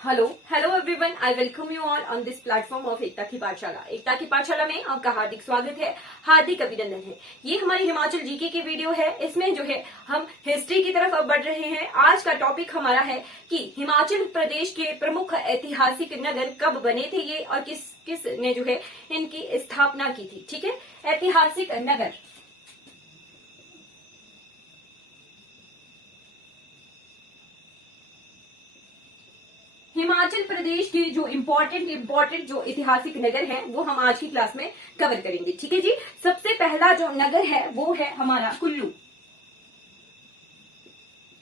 Hello everyone, I welcome you all on this platform of Ekta की पाठशाला। एकता की पाठशाला में आपका हार्दिक स्वागत है, हार्दिक अभिनंदन है। ये हमारी हिमाचल जीके की वीडियो है। इसमें जो है हम हिस्ट्री की तरफ अब बढ़ रहे हैं। आज का टॉपिक हमारा है कि हिमाचल प्रदेश के प्रमुख ऐतिहासिक नगर कब बने थे ये, और किस किस ने जो है इनकी स्थापना की थी। ठीक है, ऐतिहासिक नगर। हिमाचल प्रदेश के जो इम्पोर्टेंट जो ऐतिहासिक नगर हैं वो हम आज की क्लास में कवर करेंगे। ठीक है जी। सबसे पहला जो नगर है वो है हमारा कुल्लू।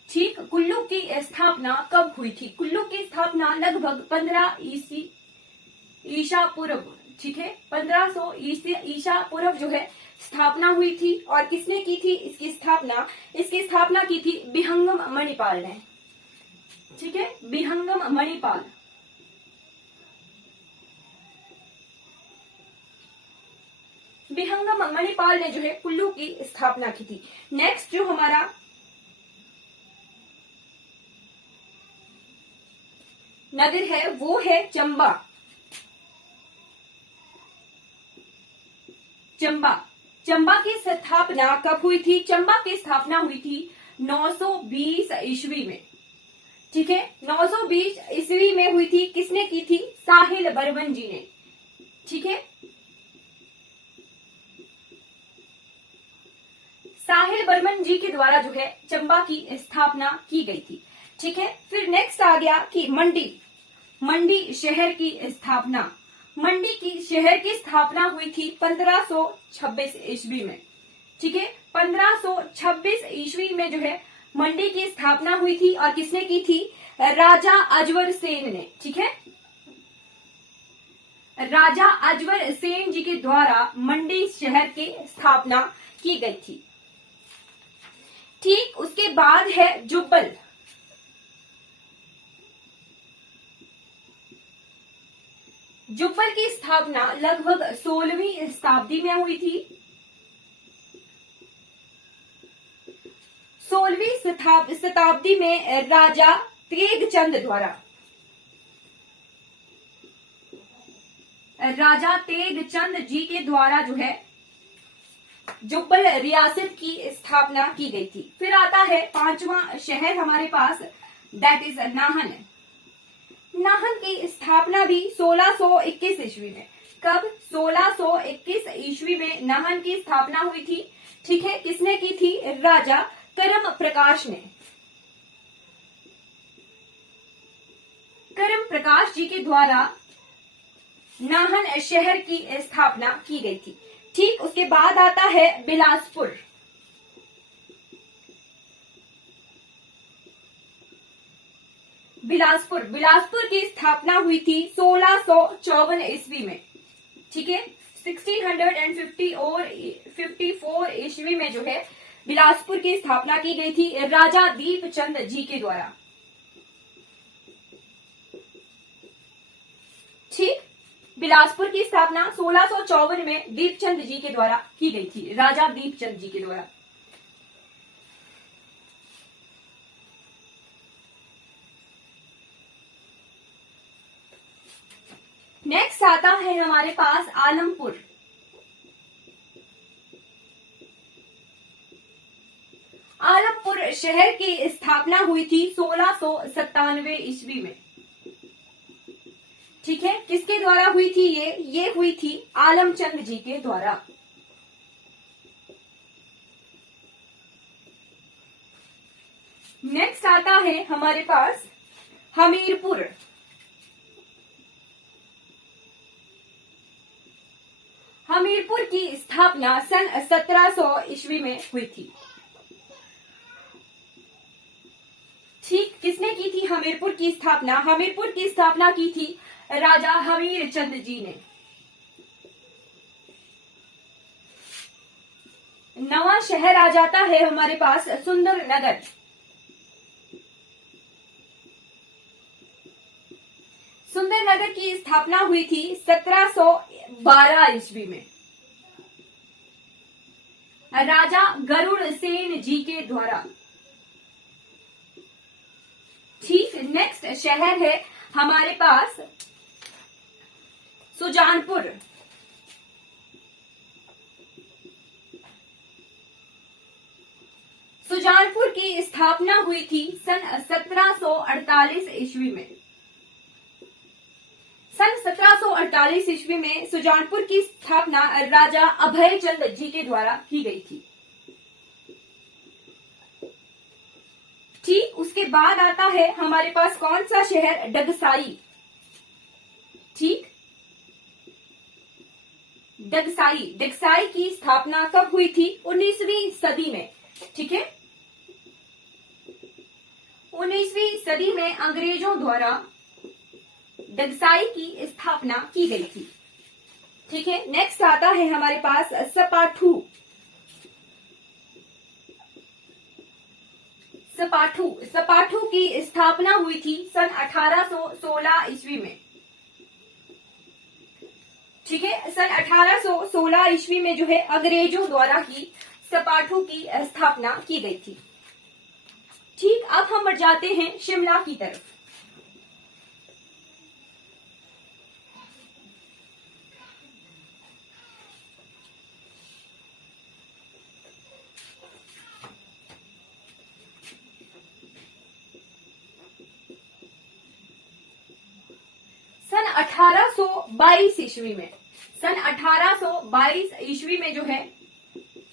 ठीक, कुल्लू की स्थापना कब हुई थी? कुल्लू की स्थापना लगभग 15 ईसा पूर्व। ठीक है, 1500 ईसा पूर्व जो है स्थापना हुई थी। और किसने की थी इसकी स्थापना की थी बिहंगम मणिपाल ने। ठीक है, बिहंगम मणिपाल। बिहंगम मणिपाल ने जो है कुल्लू की स्थापना की थी। नेक्स्ट जो हमारा नगर है वो है चंबा। चंबा की स्थापना कब हुई थी? चंबा की स्थापना हुई थी 920 ईस्वी में। ठीक है, 920 ईस्वी में हुई थी। किसने की थी? साहिल बर्मन जी ने। ठीक है, साहिल बर्मन जी के द्वारा जो है चंबा की स्थापना की गई थी। ठीक है, फिर नेक्स्ट आ गया कि मंडी शहर की स्थापना। मंडी की शहर की स्थापना हुई थी 1526 ईस्वी में। ठीक है, 1526 ईस्वी में जो है मंडी की स्थापना हुई थी। और किसने की थी? राजा अजवर सेन ने। ठीक है, राजा अजवर सेन जी के द्वारा मंडी शहर की स्थापना की गई थी। ठीक, उसके बाद है जुब्बल। जुब्बल की स्थापना लगभग 16वीं शताब्दी में हुई थी। 16वीं शताब्दी में राजा तेगचंद जी के द्वारा जो है जुब्बल रियासत की स्थापना की गई थी। फिर आता है पांचवा शहर हमारे पास, दैट इज नाहन। नाहन की स्थापना भी 1621 ईस्वी में। कब? 1621 ईस्वी में नाहन की स्थापना हुई थी। ठीक है, किसने की थी? राजा करम प्रकाश जी के द्वारा नाहन शहर की स्थापना की गई थी। ठीक, उसके बाद आता है बिलासपुर। बिलासपुर की स्थापना हुई थी 1654 ईस्वी में। ठीक है, 1650 और 54 ईस्वी में जो है बिलासपुर की स्थापना की गई थी राजा दीपचंद जी के द्वारा। ठीक, बिलासपुर की स्थापना 1654 में दीपचंद जी के द्वारा की गई थी, राजा दीपचंद जी के द्वारा। नेक्स्ट आता है हमारे पास आलमपुर। आलमपुर शहर की स्थापना हुई थी 1697 ईस्वी में। ठीक है, किसके द्वारा हुई थी ये हुई थी आलमचंद जी के द्वारा। नेक्स्ट आता है हमारे पास हमीरपुर। हमीरपुर की स्थापना सन 1700 ईस्वी में हुई थी। ठीक, किसने की थी हमीरपुर की स्थापना? हमीरपुर की स्थापना की थी राजा हमीरचंद जी ने। नवा शहर आ जाता है हमारे पास सुंदरनगर। सुंदरनगर की स्थापना हुई थी 1712 ईस्वी में राजा गरुड़ सेन जी के द्वारा। ठीक, नेक्स्ट शहर है हमारे पास सुजानपुर, सुजानपुर की स्थापना हुई थी सन 1748 ईस्वी में। सन 1748 ईस्वी में सुजानपुर की स्थापना राजा अभयचंद जी के द्वारा की गई थी। ठीक, उसके बाद आता है हमारे पास कौन सा शहर, डगसाई। ठीक, डगसाई, डगसाई की स्थापना कब हुई थी, 19वीं सदी में। ठीक है, 19वीं सदी में अंग्रेजों द्वारा डगसाई की स्थापना की गई थी। ठीक है, नेक्स्ट आता है हमारे पास सपाठू। सपाठू, सपाठू की स्थापना हुई थी सन 1816 ईस्वी में। ठीक है, सन 1816 ईस्वी में जो है अंग्रेजों द्वारा ही सपाठू की स्थापना की गई थी। ठीक, अब हम बढ़ जाते हैं शिमला की तरफ। सन 1822 ईस्वी में, सन 1822 ईस्वी में जो है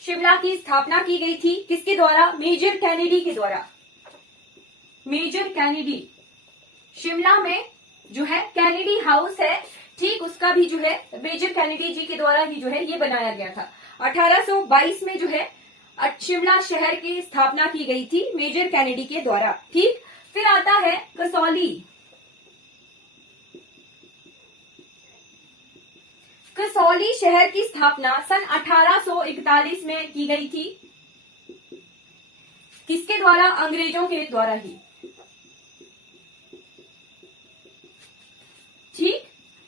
शिमला की स्थापना की गई थी, किसके द्वारा, मेजर कैनेडी के द्वारा। मेजर कैनेडी, शिमला में जो है कैनेडी हाउस है, ठीक, उसका भी जो है मेजर कैनेडी जी के द्वारा ही जो है ये बनाया गया था। 1822 में जो है शिमला शहर की स्थापना की गई थी मेजर कैनेडी के द्वारा। ठीक, फिर आता है कसौली। कसौली शहर की स्थापना सन 1841 में की गई थी, किसके द्वारा, अंग्रेजों के द्वारा ही। ठीक,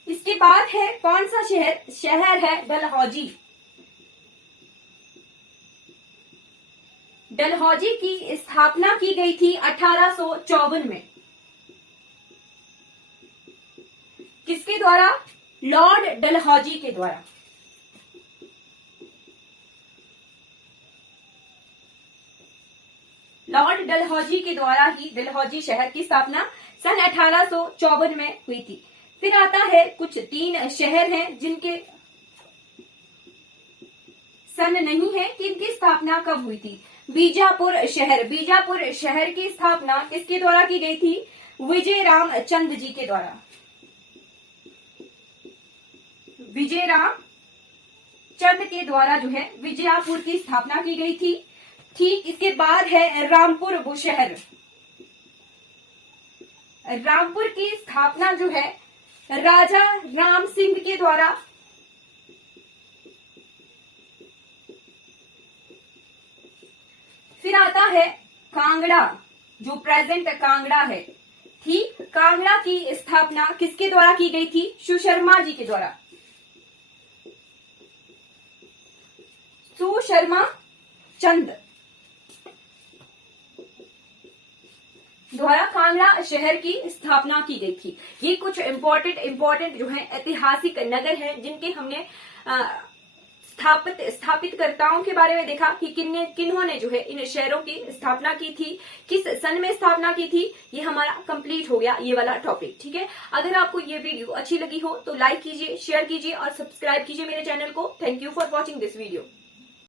इसके बाद है कौन सा शहर, शहर है डलहौजी। डलहौजी की स्थापना की गई थी 1854 में, किसके द्वारा, लॉर्ड डलहौजी के द्वारा। लॉर्ड डलहौजी के द्वारा ही डलहौजी शहर की स्थापना सन 1854 में हुई थी। फिर आता है कुछ 3 शहर हैं जिनके सन नहीं है कि इनकी स्थापना कब हुई थी। बीजापुर शहर, बीजापुर शहर की स्थापना किसके द्वारा की गई थी, विजय राम चंद जी के द्वारा। विजय राम चंद के द्वारा जो है विजयपुर की स्थापना की गई थी। ठीक, इसके बाद है रामपुर बुशहर। रामपुर की स्थापना जो है राजा राम सिंह के द्वारा। फिर आता है कांगड़ा, जो प्रेजेंट कांगड़ा है। ठीक, कांगड़ा की स्थापना किसके द्वारा की गई थी, सुशर्मा जी के द्वारा। सुशर्मा चंद द्वारा कांगड़ा शहर की स्थापना की गई थी। ये कुछ इम्पोर्टेंट जो है ऐतिहासिक नगर हैं जिनके हमने स्थापितकर्ताओं के बारे में देखा कि किन्होंने जो है इन शहरों की स्थापना की थी, किस सन में स्थापना की थी। ये हमारा कंप्लीट हो गया ये वाला टॉपिक। ठीक है, अगर आपको ये वीडियो अच्छी लगी हो तो लाइक कीजिए, शेयर कीजिए और सब्सक्राइब कीजिए मेरे चैनल को। Thank you for watching this video.